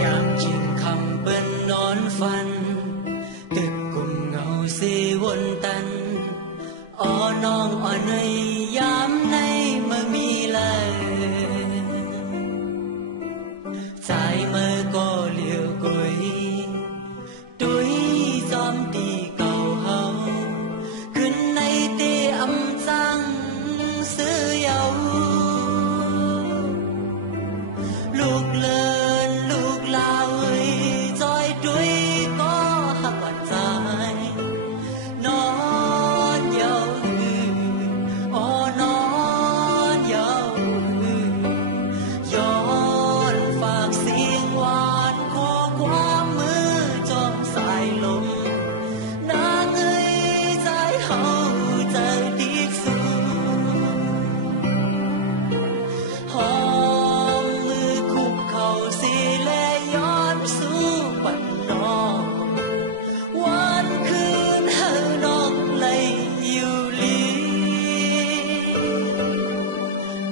ยามยิ่งคำเปิ้นนอนฝันตึกกุ่มเงาเสวนตันอ้อน้องอ่อนในยามในเมื่อมีเลยสายเมื่อก็เลี้ยวกุยดุยจอมตีเก่าเฮาขึ้นในเตอำจังซื้อเยาลูกเลินลูกลาวจอยดุยก็หักวันใจนอนเยาอ้อนอนเยาย้อนฝากเสียงหวานขอความมือจอมสายลมนางใจเฮาใจดีสุดหอมมือคุกเข่าสิแลย้อนสู่ปันนอกวันคืนเฮานอกไหลอยู่ลี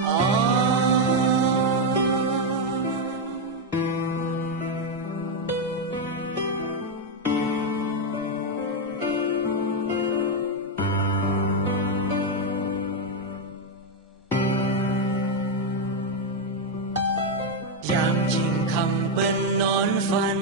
อ๋อยามยิ่งคำเปิ้นนอนฝัน